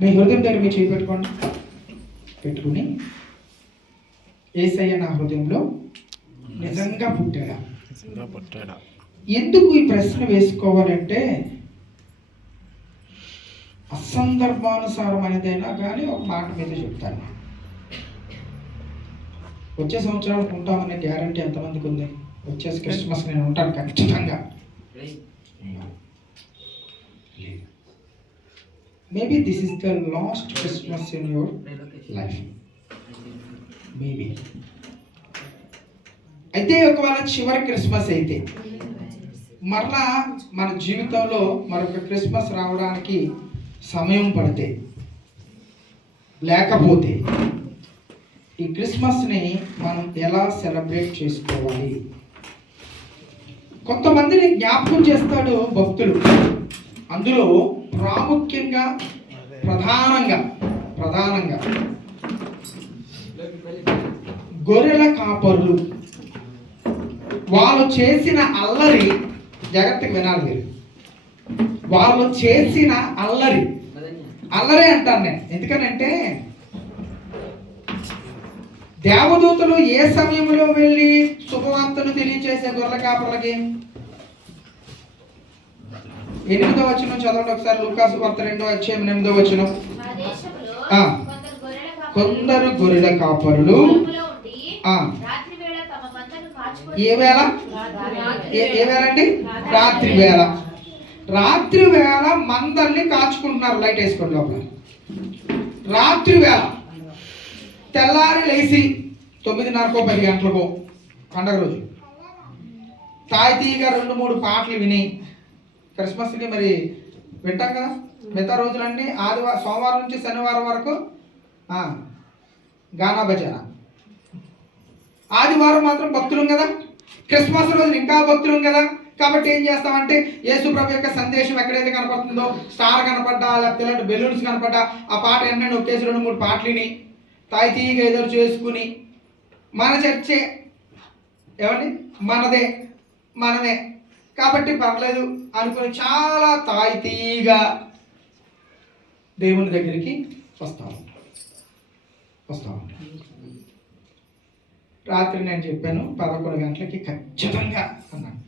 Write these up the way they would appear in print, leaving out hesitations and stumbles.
మీ హృదయం దగ్గర మీరు చేయి పెట్టుకోండి. పెట్టుకుని యేసయ్య నా హృదయంలో నిజంగా పుట్టాడా? ఎందుకు ఈ ప్రశ్న వేసుకోవాలంటే అసందర్భానుసారమైనదైనా కానీ ఒక మాట మీద చెప్తాను. వచ్చే సంవత్సరాలకు ఉంటామనే గ్యారంటీ ఎంతమందికి ఉంది? వచ్చే క్రిస్మస్ నేను ఉంటాను ఖచ్చితంగా. Maybe this is the last Christmas in your life. Maybe అయితే ఒకవేళ చివరి క్రిస్మస్ అయితే మరలా మన జీవితంలో మరొక క్రిస్మస్ రావడానికి సమయం పడితే, లేకపోతే ఈ క్రిస్మస్ని మనం ఎలా సెలబ్రేట్ చేసుకోవాలి? కొంతమందిని జ్ఞాపకం చేస్తాడు భక్తులు. అందులో ప్రాముఖ్యంగా ప్రధానంగా గొర్రెల కాపరులు. వాళ్ళు చేసిన అల్లరి జాగ్రత్తగా వినాలి మీరు. వాళ్ళు చేసిన అల్లరే అంటాను నేను. ఎందుకనంటే దేవదూతలు ఏ సమయంలో వెళ్ళి శుభవార్తను తెలియచేసే గొర్రెల కాపరులకి? 8వ వచనం చదవండి ఒకసారి. లూకాసు వార్త 2వ అధ్యాయం 8వ వచనం. కొందరు గొర్రెల కాపరులు ఏ వేళ అండి? రాత్రి వేళ మందల్ని కాచుకుంటున్నారు. లైట్ వేసుకోండి లోపల. రాత్రి వేళ తెల్లారి లేచి 9:30కో 10 గంటలకో పండగ రోజు తాయితీగా 2-3 పాటలు విని, క్రిస్మస్కి మరి వింటాం కదా, మిగతా రోజులన్నీ సోమవారం నుంచి శనివారం వరకు గానా భజన. ఆదివారం మాత్రం భక్తులం కదా, క్రిస్మస్ రోజు ఇంకా భక్తులం కదా. కాబట్టి ఏం చేస్తామంటే యేసు ప్రభు యొక్క సందేశం ఎక్కడైతే కనపడుతుందో, స్టార్ కనపడ్డా లేకపోతే ఇలాంటి బెలూన్స్ కనపడ్డా ఆ పాట వెంటనే ఒకేసి 2-3 పాటలు విని తాయితీగా ఎదురు చేసుకుని, మన చర్చే ఏమండి, మనమే కాబట్టి పర్లేదు అనుకుని చాలా తాయితీగా దేవుని దగ్గరికి వస్తాము. రాత్రి నేను చెప్పాను 11 గంటలకి ఖచ్చితంగా అన్నాను.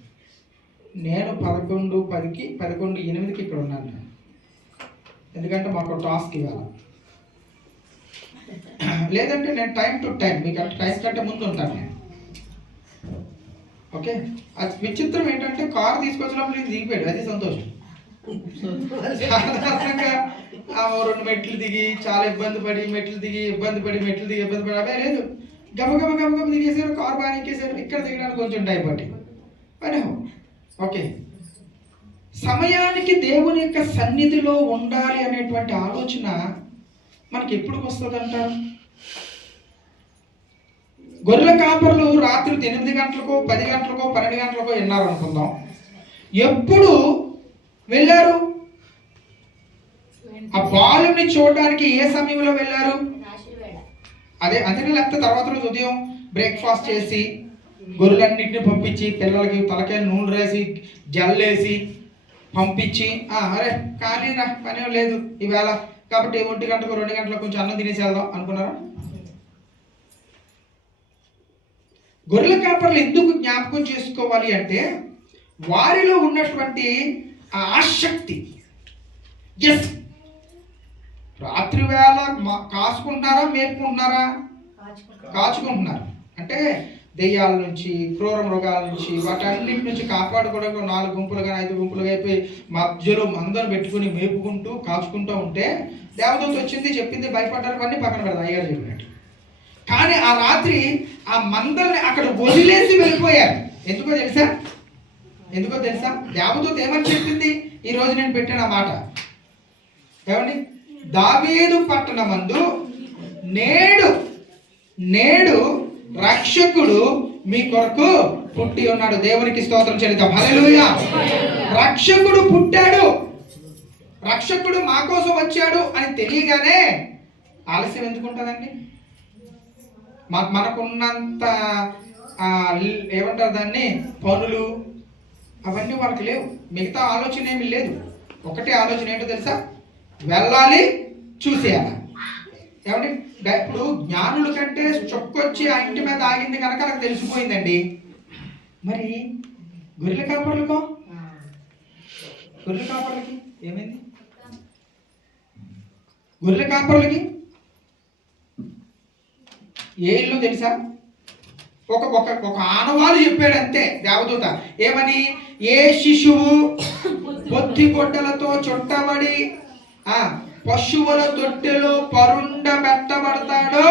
నేను 11:10కి 11:08కి ఇక్కడ ఉన్నాను నేను. ఎందుకంటే మాకు టాస్క్ ఇవ్వాలి. లేదంటే నేను టైం టు టైం, మీకు టైం కంటే ముందు ఉంటాను నేను. ఓకే, అది విచిత్రం ఏంటంటే కారు తీసుకొచ్చినప్పుడు నేను దిగిపోయాడు, అది సంతోషం. సాధారణంగా 2 మెట్లు దిగి చాలా ఇబ్బంది పడి అవే లేదు. గబగబ దిగేసారు, కారు బాగా ఎక్కేసారు. ఇక్కడ దిగడానికి కొంచెం టైం పట్టి పని. ఓకే, సమయానికి దేవుని యొక్క సన్నిధిలో ఉండాలి అనేటువంటి ఆలోచన మనకి ఎప్పుడు వస్తుంది అంటారు? గొర్రెల కాపరులు రాత్రి 8 గంటలకో 10 గంటలకో 12 గంటలకో విన్నారు అనుకుందాం. ఎప్పుడు వెళ్ళారు? ఆ బాలుని చూడడానికి ఏ సమయంలో వెళ్ళారు? అదే లేకపోతే తర్వాత రోజు ఉదయం బ్రేక్ఫాస్ట్ చేసి గొర్రెలన్నింటినీ పంపించి పిల్లలకి తలకాయ నూనె రాసి జల్లేసి పంపించి అరే కానీ రా పని లేదు ఈవేళ కాబట్టి 1 గంటకు 2 గంటలకు కొంచెం అన్నం తినేసి వెళ్దాం అనుకున్నారా? గొర్రెల కాపర్లు ఎందుకు జ్ఞాపకం చేసుకోవాలి అంటే వారిలో ఉన్నటువంటి ఆసక్తి. ఎస్, రాత్రి వేళ కాచుకుంటున్నారా, మేపుకుంటున్నారా? కాచుకుంటున్నారు. అంటే దెయ్యాల నుంచి, క్రూర మృగాల నుంచి, వాటన్నిటి నుంచి కాపాడుకోవడానికి 4 గుంపులుగా 5 గుంపులుగా అయిపోయి మధ్యలో మందను పెట్టుకుని మేపుకుంటూ కాచుకుంటూ ఉంటే దేవదూత వచ్చింది చెప్పింది, భయపడ్డారు, అన్నీ పక్కన పెడతారు అయ్యారు చెప్పినట్టు. కానీ ఆ రాత్రి ఆ మందల్ని అక్కడ వదిలేసి వెళ్ళిపోయారు. ఎందుకో తెలుసా? దేవదూత ఏమని చెప్పింది? ఈరోజు నేను పెట్టిన మాట ఏమండి? దావీదు పట్టణమందు నేడు రక్షకుడు మీ కొరకు పుట్టి ఉన్నాడు. దేవునికి స్తోత్రం చెల్లిద్దాం. హల్లెలూయా. రక్షకుడు పుట్టాడు, రక్షకుడు మా కోసం వచ్చాడు అని తెలియగానే ఆలస్యం ఎందుకు ఉంటుందండి? మనకున్నంత ఏమంటారు దాన్ని, పనులు అవన్నీ వాళ్ళకి లేవు. మిగతా ఆలోచన ఏమీ లేదు. ఒకటే ఆలోచన ఏంటో తెలుసా? వెళ్ళాలి, చూసేయాలి. ఏమండి ఇప్పుడు జ్ఞానుల కంటే చొక్కొచ్చి ఆ ఇంటి మీద ఆగింది కనుక నాకు తెలిసిపోయిందండి. మరి గొర్రెల కాపర్లకి ఏమైంది? గొర్రెల కాపర్లకి ఏ ఇల్లు తెలుసా? ఒక ఒక ఒక ఆనవాలు చెప్పాడు అంతే దేవదూత. ఏమని? ఏ శిశువు బొత్తి గొడ్డలతో చుట్టబడి పశువుల తొట్టెలో పరుండ పెట్టబడతాడో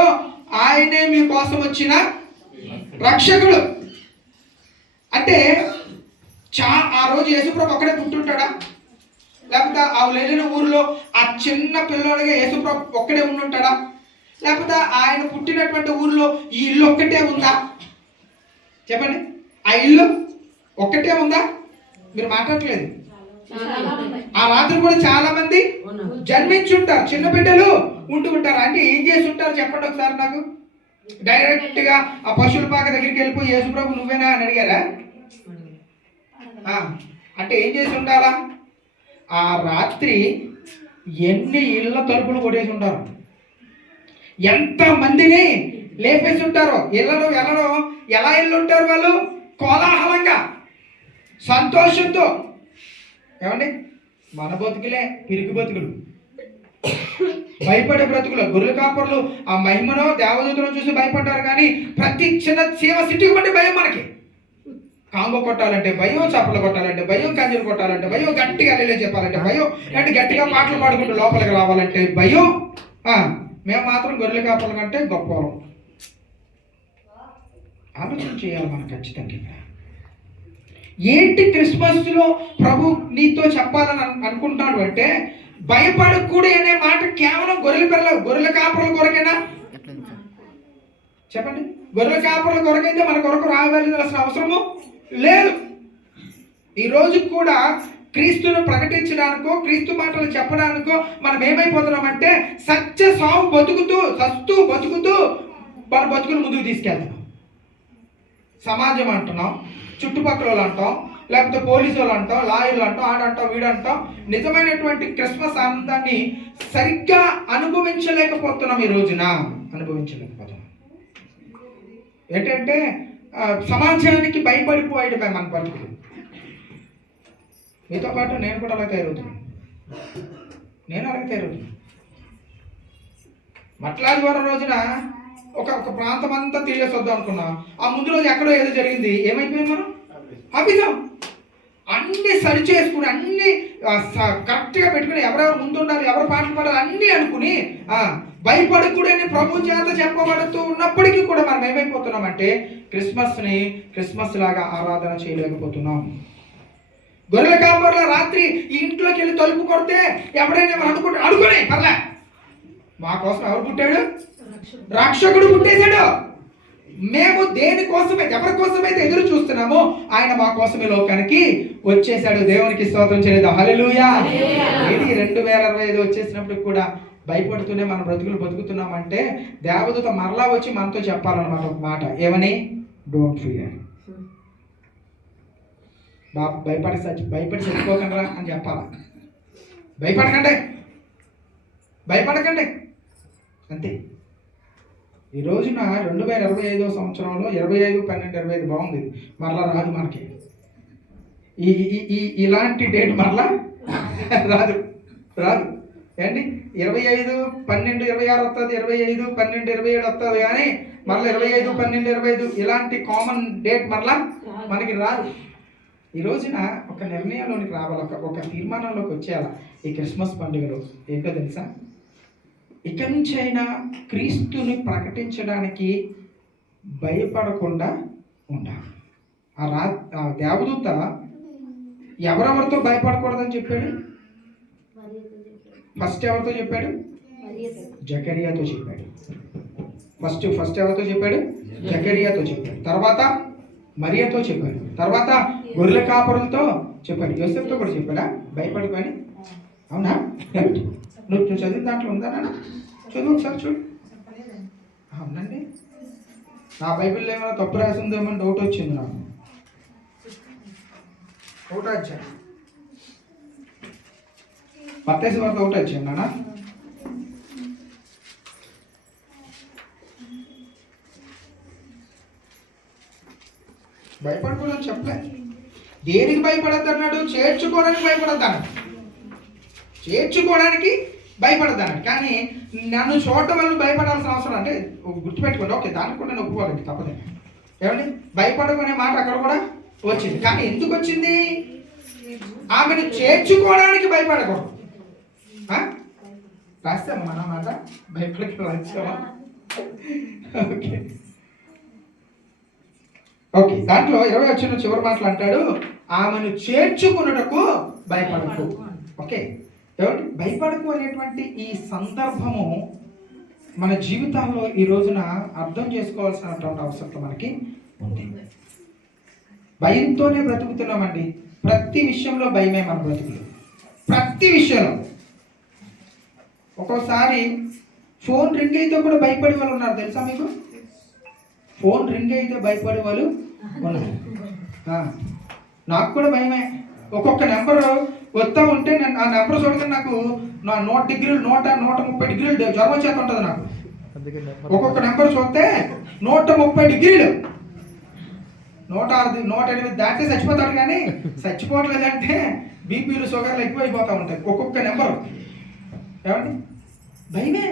ఆయనే మీ కోసం వచ్చిన రక్షకుడు. అంటే ఆ రోజు యేసుప్రభు ఒక్కడే పుట్టుంటాడా? లేకపోతే ఆ వెళ్ళిన ఊరిలో ఆ చిన్న పిల్లోడిగా యేసుప్రభు ఒక్కడే ఉండుంటాడా? లేకపోతే ఆయన పుట్టినటువంటి ఊరిలో ఈ ఇల్లు ఒక్కటే ఉందా? చెప్పండి. ఆ ఇల్లు ఒక్కటే ఉందా? మీరు మాట్లాడలేదు. ఆ రాత్రి కూడా చాలా మంది జన్మించుంటారు, చిన్న బిడ్డలు ఉంటుంటారు. అంటే ఏం చేసి ఉంటారు చెప్పండి ఒకసారి నాకు. డైరెక్ట్ గా ఆ పశువుల పాక దగ్గరికి వెళ్ళిపోయి యేసుప్రభు నువ్వేనా అని అడిగారా? అంటే ఏం చేసి ఉండాలా? ఆ రాత్రి ఎన్ని ఇళ్ళ తలుపులు కొట్టేసి ఉంటారు, ఎంత మందిని లేపేసి ఉంటారో. ఇళ్ళలో ఎలా ఉంటారు వాళ్ళు? కోలాహలంగా, సంతోషంతో. ఏమండి మన బతుకులే పిరికి బతుకులు, భయపడే బ్రతుకులు. గొర్రెల కాపర్లు ఆ మహిమను దేవదూతను చూసి భయపడ్డారు, కానీ ప్రతి చిన్న సేవ సిట్టుకు బట్టి భయం. మనకి కాంబో కొట్టాలంటే భయం, చప్పలు కొట్టాలంటే భయం, కంచెలు కొట్టాలంటే భయం, గట్టిగా అల్లెలే చెప్పాలంటే భయం, అంటే గట్టిగా పాటలు పాడుకుంటూ లోపలికి రావాలంటే భయం. మేము మాత్రం గొర్రెల కాపర్ల కంటే గొప్పవాళ్ళం. ఆలోచన చేయాలి మనం ఖచ్చితంగా. ఏంటి క్రిస్మస్లో ప్రభు నీతో చెప్పాలని అనుకుంటున్నాడు అంటే, భయపడకూడదు అనే మాట కేవలం గొర్రెల కాపర్ల కొరకేనా? చెప్పండి. గొర్రెల కాపర్ల కొరకైతే మన కొరకు రావాల్సిన అవసరము లేదు. ఈ రోజు కూడా క్రీస్తును ప్రకటించడానికో, క్రీస్తు మాటలు చెప్పడానికో మనం ఏమైపోతున్నామంటే సత్య సావు బతుకుతూ మన బతుకులు ముందుకు తీసుకెళ్తున్నాం. సమాజం అంటున్నాం, చుట్టుపక్కల వాళ్ళు అంటాం, లేకపోతే పోలీసు వాళ్ళు అంటాం, లాయర్లు అంటాం, ఆడంటాం, వీడంటాం. నిజమైనటువంటి క్రిస్మస్ ఆనందాన్ని సరిగ్గా అనుభవించలేకపోతున్నాం. ఈ రోజున అనుభవించలేకపోతున్నాం. ఏంటంటే సమాజానికి భయపడిపోయాడు మన బతుకులు. మీతో పాటు నేను కూడా అలాగే తయారవుతున్నాను. మట్లాదివారం రోజున ఒక ప్రాంతం అంతా తిరిగేసి వద్దాం అనుకున్నాం. ఆ ముందు రోజు ఎక్కడో ఏదో జరిగింది. ఏమైపోయింది? మనం అభిజం అన్ని సరి చేసుకుని, అన్ని కరెక్ట్గా పెట్టుకుని, ఎవరెవరు ముందు ఉండాలి, ఎవరు పాటలు పాడాలి అన్నీ అనుకుని భయపడకూడని ప్రభు చేత చెప్పబడుతూ ఉన్నప్పటికీ కూడా మనం ఏమైపోతున్నామంటే క్రిస్మస్ లాగా ఆరాధన చేయలేకపోతున్నాం. గొర్రెల కాపర్ల రాత్రి ఇంట్లోకి వెళ్ళి తలుపు కొడితే ఎవరైనా అనుకుని పర్లే, మా కోసం ఎవరు పుట్టాడు? రక్షకుడు పుట్టేశాడు. మేము ఎవరి కోసమైతే ఎదురు చూస్తున్నామో ఆయన మా కోసమే లోకానికి వచ్చేసాడు. దేవునికి స్తోత్రం చేయలేదు. హల్లెలూయా. ఇది 2025 వచ్చేసినప్పుడు కూడా భయపడుతూనే మన బ్రతుకులు బతుకుతున్నామంటే దేవదూత మరలా వచ్చి మనతో చెప్పాలన్నమాట ఒక మాట. ఏమని? Don't fear. భయపడి చచ్చిపోకండి అని చెప్పాలా? భయపడకండి అంతే. ఈ రోజున 2025 సంవత్సరంలో 25/12/25 బాగుంది. మరలా రాదు మనకి. ఇలాంటి డేట్ మరలా రాదు ఏంటి? 25/12/26 వస్తుంది, 25/12/27 వస్తుంది, కానీ మరలా 25/12/25 ఇలాంటి కామన్ డేట్ మరలా మనకి రాదు. ఈ రోజున ఒక నిర్ణయంలోనికి రావాలి, ఒక తీర్మానంలోకి వచ్చేయాలి. ఈ క్రిస్మస్ పండుగలో ఏంటో తెలుసా? ఇక నుంచైనా క్రీస్తుని ప్రకటించడానికి భయపడకుండా ఉండాలి. ఆ దేవదూత ఎవరెవరితో భయపడకూడదని చెప్పాడు? ఫస్ట్ ఎవరితో చెప్పాడు? జకరియాతో చెప్పాడు. ఫస్ట్ ఎవరితో చెప్పాడు? జకరియాతో చెప్పాడు. తర్వాత మరియతో చెప్పాడు. తర్వాత గొర్రెల కాపరులతో చెప్పాడు. యోసేపుతో కూడా చెప్పాడా భయపడుకొని? అవునా? నువ్వు చదివిన దాంట్లో ఉందా నాన్న? చదువు ఒకసారి చూడు. అవునండి, నా బైబిల్లో ఏమైనా తప్పు రాసి ఉందేమో డౌట్ వచ్చింది నాకు. ఒకటి వచ్చాను, మత్తయి వార్త ఒకటి వచ్చాను నాన్న. భయపడకూడదని చెప్పలే. దేనికి భయపడద్దు అన్నాడు? చేర్చుకోవడానికి భయపడద్దు అన్నాడు. చేర్చుకోవడానికి భయపడద్దు అన్నాడు. కానీ నన్ను చూడటం వల్ల భయపడాల్సిన అవసరం అంటే గుర్తుపెట్టుకోండి. ఓకే, దానికి కూడా నేను ఒప్పుకోవాలి, తప్పదే. ఏమండి, భయపడకునే మాట అక్కడ కూడా వచ్చింది. కానీ ఎందుకు వచ్చింది? ఆమెను చేర్చుకోవడానికి భయపడకూడదు. రాస్తామా మన మాట? భయపడక వచ్చామా? Okay okay. దాంట్లో 20 వచ్చిన చివరి మాటలు అంటాడు, ఆమెను చేర్చుకున్నటకు భయపడకు. ఓకే, ఏమంటే భయపడకు అనేటువంటి ఈ సందర్భము మన జీవితాల్లో ఈ రోజున అర్థం చేసుకోవాల్సినటువంటి అవసరం మనకి ఉంది. భయంతోనే బ్రతుకుతున్నామండి. ప్రతి విషయంలో భయమే మన బ్రతుకులు, ప్రతి విషయంలో. ఒక్కోసారి ఫోన్ రింగ్ అయితే కూడా భయపడే వాళ్ళు ఉన్నారు, తెలుసా మీకు? ఫోన్ రింగ్ అయితే భయపడే వాళ్ళు ఉన్నారు. నాకు కూడా భయమే. ఒక్కొక్క నెంబర్ వస్తూ ఉంటే నేను ఆ నెంబర్ చూడగానే నాకు 100 డిగ్రీలు 130 డిగ్రీలు జ్వరం వచ్చేది ఉంటుంది నాకు. ఒక్కొక్క నెంబర్ చూస్తే 130 డిగ్రీలు, 106 108 దాటితే చచ్చిపోతాడు. కానీ చచ్చిపోవట్లేదంటే బీపీలు షుగర్లు ఎక్కువైపోతూ ఉంటాయి ఒక్కొక్క నెంబరు. ఏమండి, భయమే.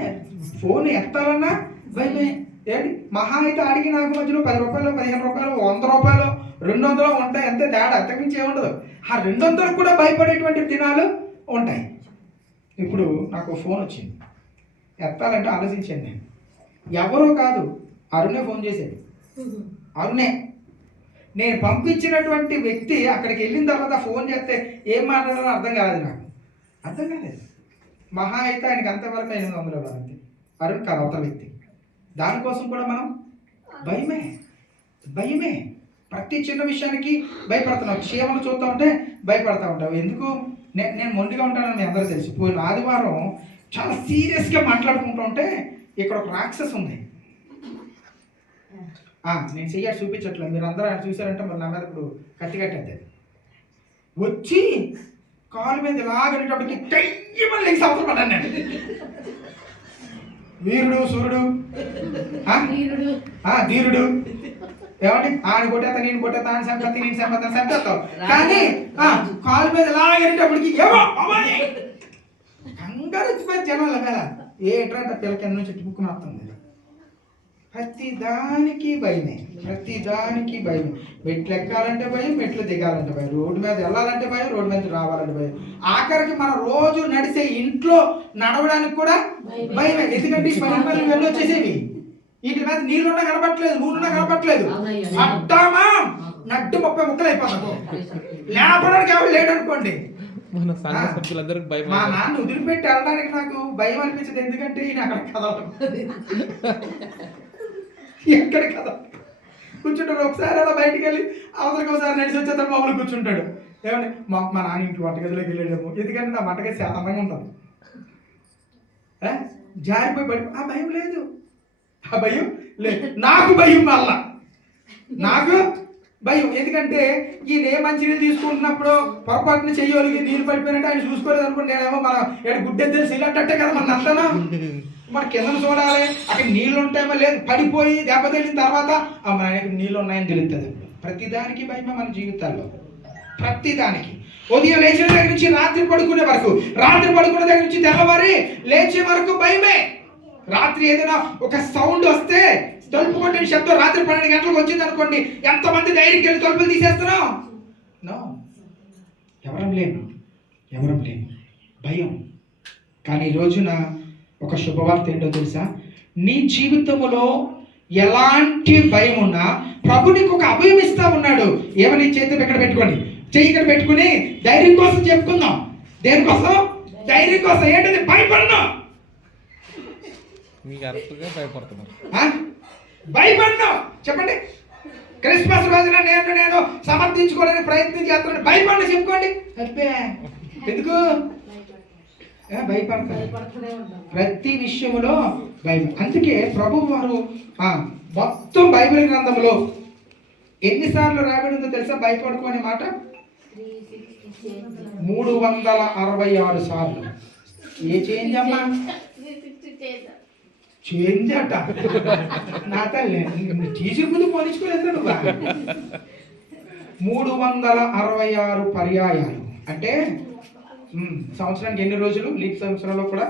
ఫోన్ ఎత్తాలన్నా భయమే. ఏంటి, మహా అయితే అడిగి నాకు మధ్యలో 10 రూపాయలు 15 రూపాయలు 100 రూపాయలు 200 ఉంటాయి, అంతే తేడా, అంతకుమించి ఏముండదు. ఆ 200 కూడా భయపడేటువంటి దినాలు ఉంటాయి. ఇప్పుడు నాకు ఫోన్ వచ్చింది, ఎత్తాలంటే ఆలోచించాను నేను. ఎవరో కాదు, అరుణే ఫోన్ చేశాడు. అరుణే, నేను పంపించినటువంటి వ్యక్తి అక్కడికి వెళ్ళిన తర్వాత ఫోన్ చేస్తే ఏం మాట్లాడాలో అర్థం కాలేదు నాకు, అర్థం కాలేదు. మహా అయితే ఆయనకి అంతవరకు 800 అంతే. అరుణ్ కాదు, అవతల వ్యక్తి. దానికోసం కూడా మనం భయమే భయమే. ప్రతి చిన్న విషయానికి భయపడుతున్నాం. క్షేమను చూస్తూ ఉంటే భయపడతా ఉంటాం. ఎందుకు? నేను మొండిగా ఉంటానని మీ అందరూ తెలుసు. పోయిన ఆదివారం చాలా సీరియస్గా మాట్లాడుకుంటూ ఉంటే ఇక్కడ ఒక రాక్షస్ ఉంది. నేను చెయ్యాలి చూపించట్లేదు, మీరు అందరూ ఆయన చూసారంటే మరి నా మీద ఇప్పుడు కత్తి కట్టేది. వచ్చి కాలు మీద లాగనేటప్పటికి కయ్యమని లెగ్స్ అవసరం పడ్డాను నేను. వీరుడు సూర్యుడు ధీరుడు. ఏమండి, ఆయన కొట్టేస్తా నేను కొట్టేస్తా, ఆయన సంపత్తి నేను సంపత్తి సంపేస్తావు. కానీ కాలు మీద లాగనేటప్పటికి ఏమో అమ్మాయి కంగారు వచ్చిపోయి జనాల మీద ఏట్రంటే పిల్ల కింద నుంచి చుట్టుకుని వస్తుంది. ప్రతి దానికి భయమే, ప్రతి దానికి భయం. మెట్లు ఎక్కాలంటే భయం, మెట్లు దిగాలంటే భయం, రోడ్డు మీద వెళ్ళాలంటే భయం, రోడ్డు మీద రావాలంటే భయం. ఆఖరికి మనం రోజు నడిచే ఇంట్లో నడవడానికి కూడా భయమే. ఎందుకంటే పని వెళ్ళి వచ్చేసేవి, వీటి మీద నీళ్ళున్నా కనపట్లేదు, నూనెన్నా కనపట్లేదు. అడ్డామా నడ్డు 30 ముక్కలు అయిపోతాం. లేపడానికి ఎవరు లేడు అనుకోండి, మా నాన్న వదిలిపెట్టి వెళ్ళడానికి నాకు భయం అనిపించదు. ఎందుకంటే ఈయన అక్కడ కదలడం, ఎక్కడ కదా కూర్చుంటాడు. ఒకసారి అలా బయటికి వెళ్ళి అవసరం ఒకసారి నడిచి వచ్చేస్తాడు, మామూలు కూర్చుంటాడు. ఏమండి, మా నాన్న ఇంటి వంటగదిలోకి వెళ్ళాడేమో, ఎందుకంటే నా వంటగది చాలా అందంగా ఉంటుంది. జారిపోయి బయట ఆ భయం లేదు, ఆ భయం లేదు. నాకు భయం వల్ల నాకు భయం. ఎందుకంటే ఈయన ఏ మంచినీళ్ళు తీసుకుంటున్నప్పుడు పొరపాటున చెయ్యలిగి నీళ్ళు పడిపోయినట్టు ఆయన చూసుకోలేదు అనుకోండి. నేనేమో మన గుడ్డె తెలిసి ఇలాంటే కదా మన అంతనా, మన కిందను చూడాలి, అక్కడ నీళ్ళు ఉంటాయో లేదు, పడిపోయి దెబ్బతగిలిన తర్వాత మన నీళ్ళు ఉన్నాయని తెలుస్తుంది. ప్రతిదానికి భయమే మన జీవితాల్లో, ప్రతిదానికి. ఉదయం లేచిన దగ్గర నుంచి రాత్రి పడుకునే వరకు, రాత్రి పడుకునే దగ్గర నుంచి తెల్లవారి లేచే వరకు భయమే. రాత్రి ఏదైనా ఒక సౌండ్ వస్తే, తలుపు కొట్టిన శబ్దం రాత్రి 12 గంటలకు వచ్చింది అనుకోండి, ఎంతమంది ధైర్యంకి వెళ్ళి తలుపులు తీసేస్తున్నాం? నో, ఎవరం లేము భయం. కానీ ఈ రోజున ఒక శుభవార్త ఏంటో తెలుసా? నీ జీవితంలో ఎలాంటి భయం ఉన్నా ప్రభు నీకు ఒక అభయం ఇస్తా ఉన్నాడు. ఏమని? చేతి ఇక్కడ పెట్టుకోండి, చెయ్యి ఇక్కడ పెట్టుకుని ధైర్యం కోసం చెప్పుకుందాం. దేనికోసం? ధైర్యం కోసం. ఏంటది? భయపడను. భయపడను చెప్పండి. క్రిస్మస్ రోజున నేను సమర్థించుకోవడానికి ప్రయత్నం చేస్తున్నాను, భయపడను చెప్పుకోండి. అబ్బే, ఎందుకు భయపడతారు? ప్రతి విషయంలో భయం. అందుకే ప్రభు వారు మొత్తం బైబిల్ గ్రంథంలో ఎన్నిసార్లు రాయబడిందో తెలుసా? భయపడుకో అనే మాట 366 సార్లు. ఏ చేంజ్ అమ్మా? చేంజ్ అట. నా తల్లి తీసుకుని పోనించుకోలేదు నువ్వు. 366 పర్యాయాలు. అంటే సంవత్సరానికి ఎన్ని రోజులు? లీప్ సంవత్సరంలో కూడా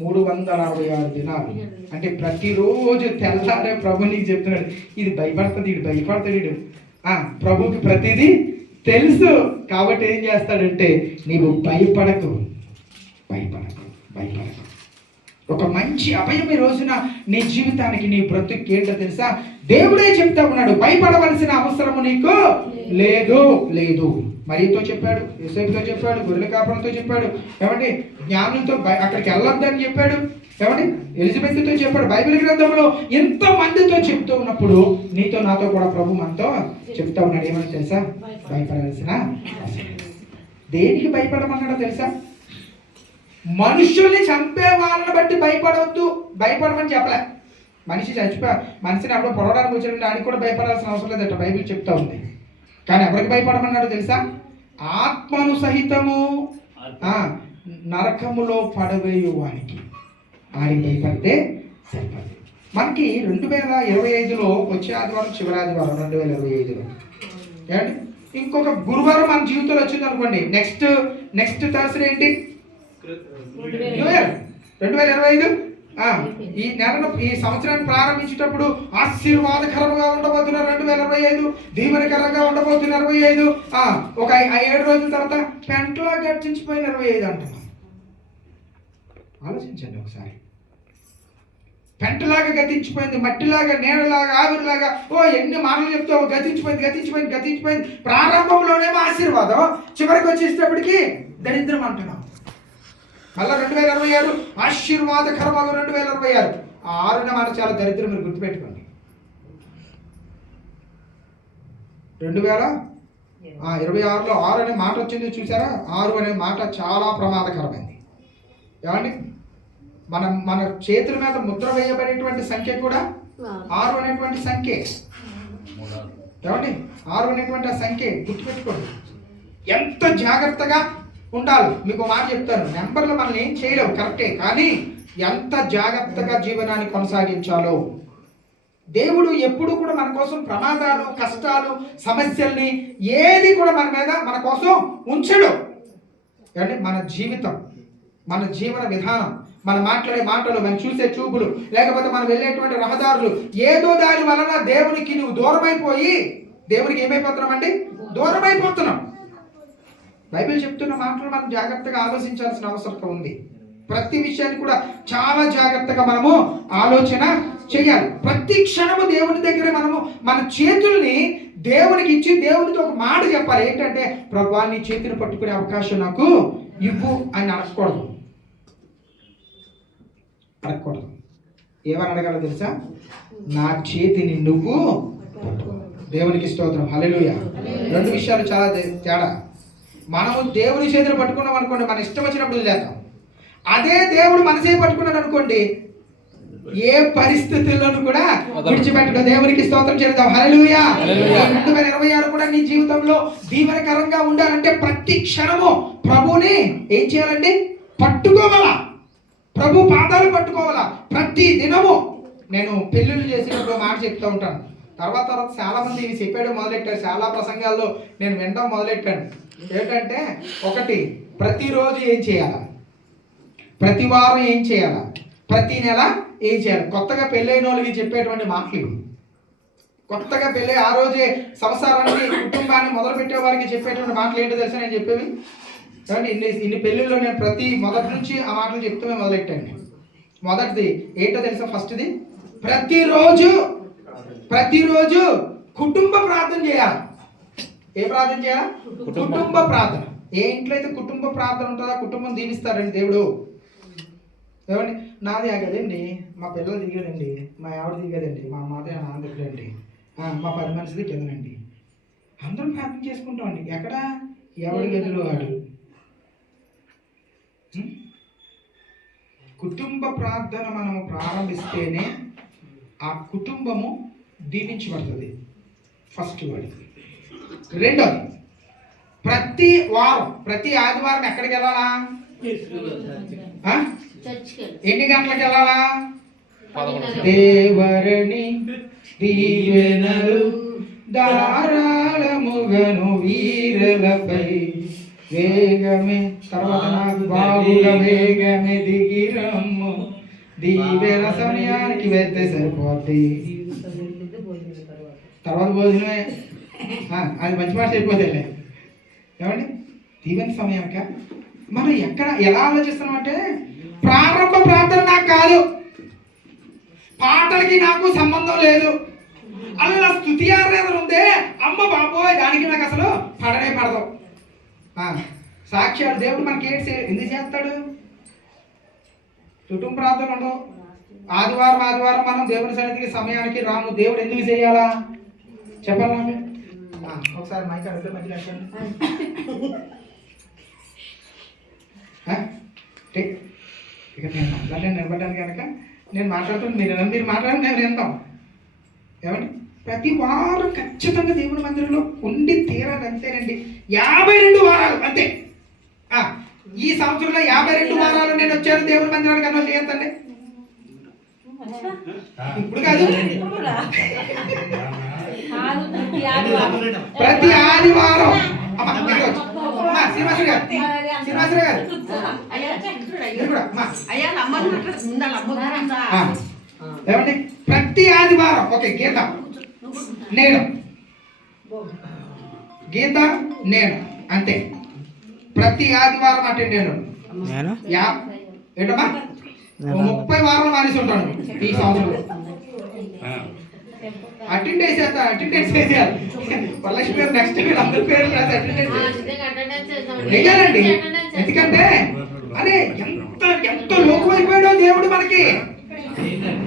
366 దినాలు. అంటే ప్రతిరోజు తెల్లారే ప్రభు నీకు చెప్తున్నాడు, ఇది భయపడతాడు. ప్రభుకి ప్రతిదీ తెలుసు. కాబట్టి ఏం చేస్తాడంటే, నీవు భయపడకు. ఒక మంచి అభయం ఈ రోజున నీ జీవితానికి, నీ బ్రతుకు ఏంటో తెలుసా? దేవుడే చెప్తా ఉన్నాడు, భయపడవలసిన అవసరము నీకు లేదు. మరియతో చెప్పాడు, యోసేపుతో చెప్పాడు, గొర్రెల కాపరులతో చెప్పాడు, ఏమండి జ్ఞానులతో అక్కడికి వెళ్ళొద్దని చెప్పాడు, ఏమండి ఎలిజబెత్తో చెప్పాడు. బైబిల్ గ్రంథంలో ఎంతో మందితో చెప్తూ ఉన్నప్పుడు నీతో నాతో కూడా ప్రభు మనతో చెప్తా ఉన్నాడు. ఏమని తెలుసా? భయపడాల్సిన దేనికి భయపడమన్నాడో తెలుసా? మనుషుల్ని చంపే వాళ్ళని బట్టి భయపడమని చెప్పలే. మనిషిని అప్పుడు పొడవడానికి వచ్చిన దానికి కూడా భయపడాల్సిన అవసరం లేదట, బైబిల్ చెప్తా ఉంది. కానీ ఎవరికి భయపడమన్నాడో తెలుసా? ఆత్మను సహితము నరకములో పడవేయు వానికి, ఆయనకి భయపడితే సరిపడి. మనకి 2025లో వచ్చే ఆదివారం చివరి ఆదివారం 2025లో ఏమండి, ఇంకొక గురువారం మన జీవితంలో వచ్చింది అనుకోండి, నెక్స్ట్ థర్స్డే ఏంటి? New year 2025. ఈ నెలను, ఈ సంవత్సరాన్ని ప్రారంభించేటప్పుడు ఆశీర్వాదకరంగా ఉండబోతున్న 2025, దీవెనకరంగా ఉండబోతున్న 25. ఒక 7 రోజుల తర్వాత పెంటలా గడిచిపోయిన 25 అంటున్నాం. ఆలోచించండి ఒకసారి. పెంటలాగా గతించిపోయింది, మట్టిలాగా, నేలలాగా, ఆవిరిలాగా, ఎన్ని మాటలు చెప్తావు, గతించిపోయింది. ప్రారంభంలోనేమో ఆశీర్వాదం, చివరికి వచ్చేటప్పటికి దరిద్రం అంటున్నాం. మళ్ళీ 2026 ఆశీర్వాదకరமாக 2026. 6న మాట చాలా దరిద్రం, మీరు గుర్తుపెట్టుకోండి. 2026లో 6 అనే మాట వచ్చింది చూసారా? 6 అనే మాట చాలా ప్రమాదకరమైంది. ఏమండి, మన చేతుల మీద ముద్ర వేయబడేటువంటి సంఖ్య కూడా 6 అనేటువంటి సంఖ్య. ఏమండి, 6 అనేటువంటి ఆ సంఖ్య గుర్తుపెట్టుకోండి. ఎంత జాగ్రత్తగా ఉండాలి. మీకు మాట చెప్తాను, నెంబర్లు మనల్ని ఏం చేయలేవు, కరెక్టే. కానీ ఎంత జాగ్రత్తగా జీవనాన్ని కొనసాగించాలో. దేవుడు ఎప్పుడు కూడా మన కోసం ప్రమాదాలు, కష్టాలు, సమస్యల్ని ఏది కూడా మన కోసం ఉంచడు. అంటే మన జీవితం, మన జీవన విధానం, మన మాట్లాడే మాటలు, మనం చూసే చూపులు, లేకపోతే మనం వెళ్ళేటువంటి రహదారులు, ఏదో దాని వలన దేవునికి నువ్వు దూరమైపోయి, దేవునికి ఏమైపోతున్నాం అంటే దూరమైపోతున్నాం. బైబిల్ చెప్తున్న మాటలు మనం జాగ్రత్తగా ఆలోచించాల్సిన అవసరం ఉంది. ప్రతి విషయాన్ని కూడా చాలా జాగ్రత్తగా మనము ఆలోచన చేయాలి. ప్రతి క్షణము దేవుని దగ్గర మనము మన చేతుల్ని దేవునికి ఇచ్చి దేవునితో ఒక మాట చెప్పాలి. ఏంటంటే, ప్రభువా నీ చేతిని పట్టుకునే అవకాశం నాకు ఇవ్వు అని అడగకూడదు. ఏమని అడగాలో తెలుసా? నా చేతిని నువ్వు పట్టుకో. దేవునికి స్తోత్రం, హల్లెలూయా. 2 విషయాలు చాలా తేడా. మనము దేవుని చేతిని పట్టుకున్నాం అనుకోండి, మన ఇష్టం వచ్చినప్పుడు వదిలేస్తాం. అదే దేవుడు మన చేతి పట్టుకున్నాడు అనుకోండి, ఏ పరిస్థితుల్లోనూ కూడా విడిచిపెట్టడం. దేవునికి స్తోత్రం చేద్దాం, హల్లెలూయా. 2026 కూడా నీ జీవితంలో దీవెనకరంగా ఉండాలంటే ప్రతి క్షణము ప్రభుని ఏం చేయాలండి? పట్టుకోవాలా. ప్రభు పాదాలు పట్టుకోవాలా ప్రతి దినము. నేను పెళ్ళిళ్ళు చేసినప్పుడు మాట చెప్తూ ఉంటాను. తర్వాత చాలా మంది ఇవి చెప్పేయడం మొదలెట్టారు. చాలా ప్రసంగాల్లో నేను వినడం మొదలెట్టాను. ఏంటంటే, ఒకటి, ప్రతిరోజు ఏం చేయాలా, ప్రతి వారం ఏం చేయాలా, ప్రతి నెల ఏం చేయాలి. కొత్తగా పెళ్ళైన వాళ్ళకి చెప్పేటువంటి మాటలు, కొత్తగా పెళ్ళి ఆ రోజే సంసారాన్ని, కుటుంబాన్ని మొదలు పెట్టే వారికి చెప్పేటువంటి మాటలు ఏంటో తెలుసా నేను చెప్పేవి? ఇన్ని పెళ్ళిళ్ళు నేను మొదటి నుంచి ఆ మాటలు చెప్తూనే మొదలెట్టాను. మొదటిది ఏంటో తెలుసా? ఫస్ట్ది, ప్రతిరోజు కుటుంబ ప్రార్థన చేయాలి. ఏ ప్రార్థన చేయాలి? కుటుంబ ప్రార్థన. ఏ ఇంట్లో అయితే కుటుంబ ప్రార్థన ఉంటుందో ఆ కుటుంబం దీవిస్తారండి దేవుడు. ఏమండి, నాది ఆగదండి, మా పిల్లలు దిగదండి, మా ఆవిడ దిగదండి, మా మాదే నాన్న దిగదండి, మా 10 మనుషులు కిందనండి, అందరం ప్రార్థన చేసుకుంటామండి. ఎక్కడ? ఎవడి గదిలో వాడు. కుటుంబ ప్రార్థన మనము ప్రారంభిస్తేనే ఆ కుటుంబము దీవించబడుతుంది. ఫస్ట్ వాడు. రెండోది, ప్రతి ఆదివారం ఎక్కడికి వెళ్ళాలా? ఎన్ని గంటలకు వెళ్ళాలా? దేవుని దీవెనలు ధారాళముగను వీరలపై వేగమే. తర్వాత నాకు బాబుగా వేగమే దిగిరమ్ము, దీవెన సమయానికి వెళ్తే సరిపోద్ది. తర్వాత భోజనమే, అది మంచి మాట అయిపోతుందిలే. ఏమండి, దీవెన సమయానిక మనం ఎలా ఆలోచిస్తున్నాం అంటే, ప్రారంభ ప్రార్థన నాకు కాదు, పాటలకి నాకు సంబంధం లేదు, అలా స్తుతి ఆరాధన ఉందే అమ్మ బాబోయ్ దానికి నాకు అసలు పడనే పడదు. సాక్ష్యాలు దేవుడు మనకి ఎందుకు చేస్తాడు? కుటుంబ ప్రార్థన ఉండవు. ఆదివారం మనం దేవుని సన్నిధికి సమయానికి రాము. దేవుడు ఎందుకు చేయాలా చెప్పాలి నాకు? ఒకసారి మైక్ అడిగితే మధ్యలో ఇక నేను మాట్లాడాను నిలబడ్డాను కనుక నేను మాట్లాడుతుంది మీరు మాట్లాడండి, నేను వింటాం. ఏమండి, ప్రతి వారం ఖచ్చితంగా దేవుని మందిరంలో ఉండి తీరాలి, అంతేనండి. 52 వారాలు అంతే. ఈ సంవత్సరంలో 52 వారాలు నేను వచ్చాను దేవుని మందిరానికి అన్న చేయొద్దండి. ఇప్పుడు కాదు, ప్రతి ఆదివారం. శ్రీనివాసరావు గారు ఏమండి, ప్రతి ఆదివారం ఓకే గీత నేను అంతే. ప్రతి ఆదివారం అటెండ్ అయ్యాను. ఏంటమ్మా 30 వారాలు మానేసి ఉంటాను ఈ సంవత్సరంలో. అటెండెన్స్ చేసేయాలి. వరలక్ష్మి గారు నెక్స్ట్ అందరి పేరు వెయ్యాలండి. ఎందుకంటే అరే ఎంత లోకం అయిపోయాడో దేవుడు మనకి,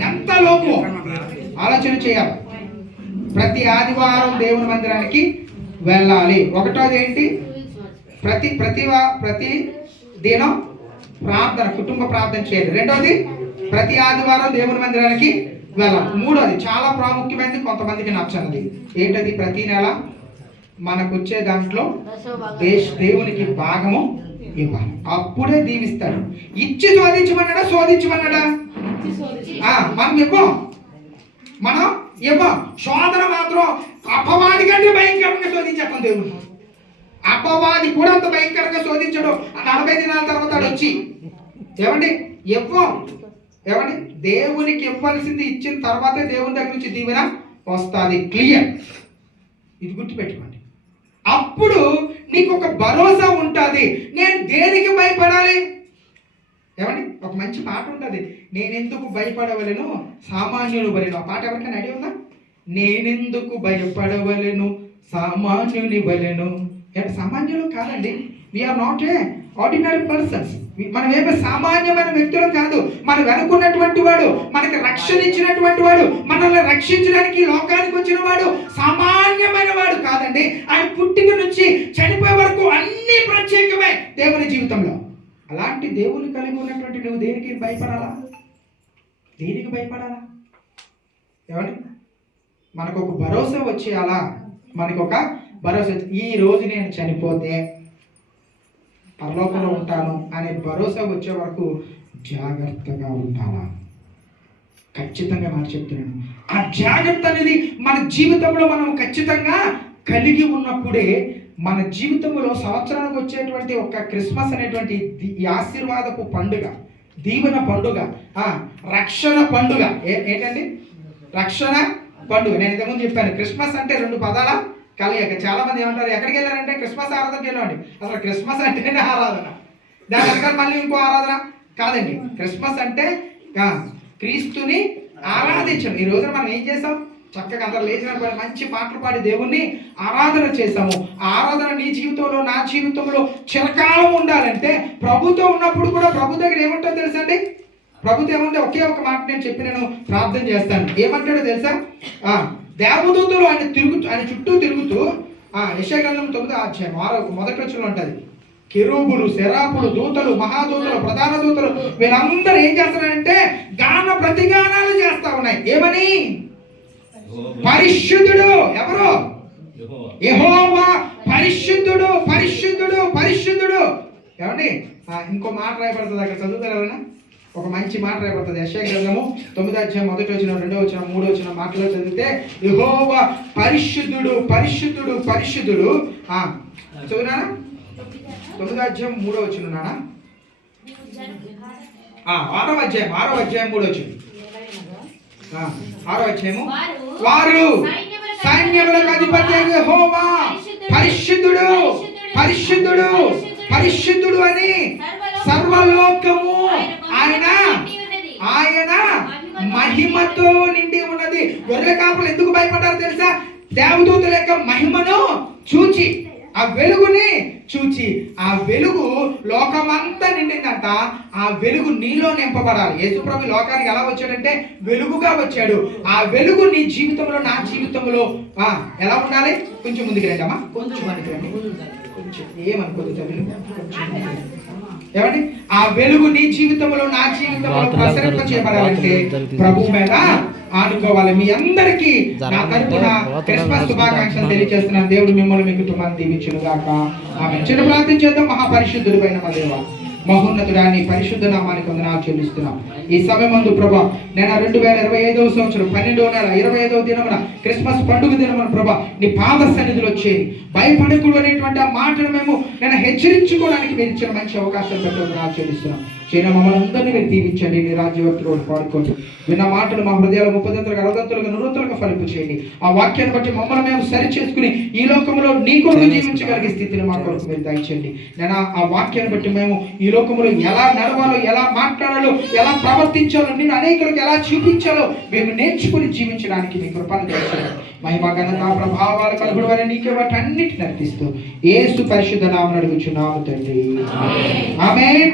ఎంత లోకం ఆలోచన చేయాలి. ప్రతి ఆదివారం దేవుని మందిరానికి వెళ్ళాలి. ఒకటోది ఏంటి, ప్రతి దినం ప్రార్థన, కుటుంబ ప్రార్థన చేయాలి. రెండోది ప్రతి ఆదివారం దేవుని మందిరానికి వెళ్ళాలి. మూడోది చాలా ప్రాముఖ్యమైనది, కొంతమందికి నచ్చనిది ఏంటది, ప్రతి నెల మనకు వచ్చే దాంట్లో దేవునికి భాగము ఇవ్వాలి. అప్పుడే దీవిస్తాడు. ఇచ్చి శోధించమన్నాడా? మనం ఇవ్వం. శోధన మాత్రం అపవాది కంటే భయంకరంగా శోధించేస్తాం దేవుడు. అపవాది కూడా అంత భయంకరంగా శోధించడు. 40 దినాల తర్వాత వచ్చి ఏమండి ఇవ్వం. ఏమండి, దేవునికి ఇవ్వాల్సింది ఇచ్చిన తర్వాతే దేవుని దగ్గర నుంచి దీవెన వస్తుంది. క్లియర్, ఇది గుర్తుపెట్టుకోండి. అప్పుడు నీకు ఒక భరోసా ఉంటుంది. నేను దేనికి భయపడాలి? ఏమండి, ఒక మంచి పాట ఉంటుంది, నేనెందుకు భయపడవలను సామాన్యులు వలెను. ఆ పాట ఎవరికైనా ఐడియా ఉందా? నేనెందుకు భయపడవలను సామాన్యుని వలెను. సామాన్యులు కాదండి, we are not a ordinary persons. మనం ఏమో సామాన్యమైన వ్యక్తులం కాదు. మనం వెనుకున్నటువంటి వాడు, మనకి రక్షణ ఇచ్చినటువంటి వాడు, మనల్ని రక్షించడానికి లోకానికి వచ్చిన వాడు సామాన్యమైన వాడు కాదండి. ఆయన పుట్టిన నుంచి చనిపోయే వరకు అన్ని ప్రత్యేకమే దేవుని జీవితంలో. అలాంటి దేవుని కలిగి ఉన్నటువంటి నువ్వు దేనికి భయపడాలా? ఏమండి, మనకు ఒక భరోసా వచ్చేయాలా? మనకు ఒక భరోసా, ఈ రోజు నేను చనిపోతే పరలోకంలో ఉంటాను అనే భరోసా వచ్చే వరకు జాగ్రత్తగా ఉంటానా? ఖచ్చితంగా మాట చెప్తున్నాను. ఆ జాగ్రత్త అనేది మన జీవితంలో మనం ఖచ్చితంగా కలిగి ఉన్నప్పుడే మన జీవితంలో సంవత్సరానికి వచ్చేటువంటి ఒక క్రిస్మస్ అనేటువంటి ఈ ఆశీర్వాదపు పండుగ, దీవెన పండుగ, రక్షణ పండుగ. ఏంటండి రక్షణ పండుగ? నేను ఇంతకుముందు చెప్పాను, క్రిస్మస్ అంటే 2 పదాల కలయిక. చాలా మంది ఏమంటారు, ఎక్కడికి వెళ్ళారంటే క్రిస్మస్ ఆరాధనకి వెళ్ళండి. అసలు క్రిస్మస్ అంటేనే ఆరాధన, దాని వెనకాల మళ్ళీ ఇంకో ఆరాధన కాదండి. క్రిస్మస్ అంటే క్రీస్తుని ఆరాధించడం. ఈ రోజున మనం ఏం చేసాం? చక్కగా అందరూ లేచిన మంచి పాటలు పాడి దేవుణ్ణి ఆరాధన చేస్తాము. ఆరాధన నీ జీవితంలో, నా జీవితంలో చిరకాలం ఉండాలంటే ప్రభుతో ఉన్నప్పుడు కూడా ప్రభు దగ్గర ఏమంటారో తెలుసా అండి? ప్రభుత్వం ఏమంటే ఒకే ఒక మాట నేను చెప్పి నేను ప్రార్థన చేస్తాను. ఏమంటాడో తెలుసా? దేవదూతలు ఆయన చుట్టూ తిరుగుతూ యెషయా గ్రంథం 9వ అధ్యాయం 1వ వచనంలో ఉంటుంది. కెరూబులు, శరాపులు, దూతలు, మహాదూతలు, ప్రధాన దూతలు వీళ్ళందరూ ఏం చేస్తారంటే గాన ప్రతిగానాలు చేస్తా ఉన్నాయి. ఏమని? పరిశుద్ధుడు. ఎవరు? యెహోవా పరిశుద్ధుడు, పరిశుద్ధుడు, పరిశుద్ధుడు. ఏమండి, ఇంకో మాట రాయబడుతుంది అక్కడ, చదువుతారు ఎవరైనా? ఒక మంచి మాట రాయబడుతుంది. యెషయా గ్రంథము 9వ అధ్యాయం 1వ వచనం, 2వ వచనం, 3వ వచనం మాటలో చదివితే యెహోవా పరిశుద్ధుడు పరిశుద్ధుడు పరిశుద్ధుడు. చదువునా 9వ అధ్యాయం 3వ వచనం నానా, 6వ అధ్యాయం 3వ వచనం, 6వ అధ్యాయము. వారు సైన్యములకు అధిపతి యెహోవా పరిశుద్ధుడు పరిశుద్ధుడు పరిశుద్ధుడు అని సర్వలోకము ఆయన మహిమతో నిండి ఉన్నది. గొర్రెల కాపులు ఎందుకు భయపడ్డారు తెలుసా? దేవదూతల యొక్క మహిమను చూచి, ఆ వెలుగుని చూచి, ఆ వెలుగు లోకమంతా నిండిందంట. ఆ వెలుగు నీలో నింపబడాలి. యేసుప్రభు లోకానికి ఎలా వచ్చాడంటే వెలుగుగా వచ్చాడు. ఆ వెలుగు నీ జీవితంలో, నా జీవితంలో ఎలా ఉండాలి? కొంచెం ముందుకు రండి అమ్మా, కొంచెం ముందుకు రండి, కొంచెం ఏమనుకోదు ఏమండి. ఆ వెలుగు నీ జీవితంలో, నా జీవితంలో ప్రసరింప చేయబడాలంటే ప్రభు మీద ఆనుకోవాలి. మీ అందరికీ నా తరపున క్రిస్మస్ శుభాకాంక్షలు తెలియజేస్తున్నాను. దేవుడు మిమ్మల్ని మీ కుటుంబాన్ని దీవించును గాక. ఆమేన్. చిన్న ప్రార్థన చేద్దాం. మహాపరిశుద్ధుడు పైన మా దేవా, మహోన్నతుడా, నీ పరిశుద్ధ నామానికి వందనాలు చెల్లిస్తున్నాం. ఈ సమయమందు ప్రభా, నేను 2025వ సంవత్సరం 12వ నెల 25వ దినమున క్రిస్మస్ పండుగ దినమున ప్రభా, నీ పాద సన్నిధిలో చేరి భయపడకూడదు అనేటువంటి ఆ మాటను మేము నేను హెచ్చరించుకోవడానికి మీరు ఇచ్చిన మంచి అవకాశం బట్టి వందనాలు చెల్లిస్తున్నాం. చేయన మమ్మల్ని అందరినీ మీరు దీవించండి. నీ రాజ్యవర్తులు పాడుకోండి. విన్న మాటలు మా హృదయాలు 30 అరదంతులుగా 100 ఫలింపు చేయండి. ఆ వాక్యాన్ని బట్టి మమ్మల్ని మేము సరి చేసుకుని ఈ లోకంలో నీ కొరకు జీవించగలిగే స్థితిని మా కొరకు మీరు దయచేయండి. నేను ఆ వాక్యాన్ని బట్టి మేము ఈ లోకంలో ఎలా నడవాలో, ఎలా మాట్లాడాలో, ఎలా ప్రవర్తించాలో, నేను అనేకులకు ఎలా చూపించాలో మేము నేర్చుకుని జీవించడానికి మీ కృపను దయచేయండి. మహిమ ఘనత ప్రభావాలు కలుగుడు నీకే వాటి అన్నిటి నడిపిస్తూ యేసు పరిశుద్ధ నామమున అడుగుచున్నాము తండ్రి. ఆమేన్.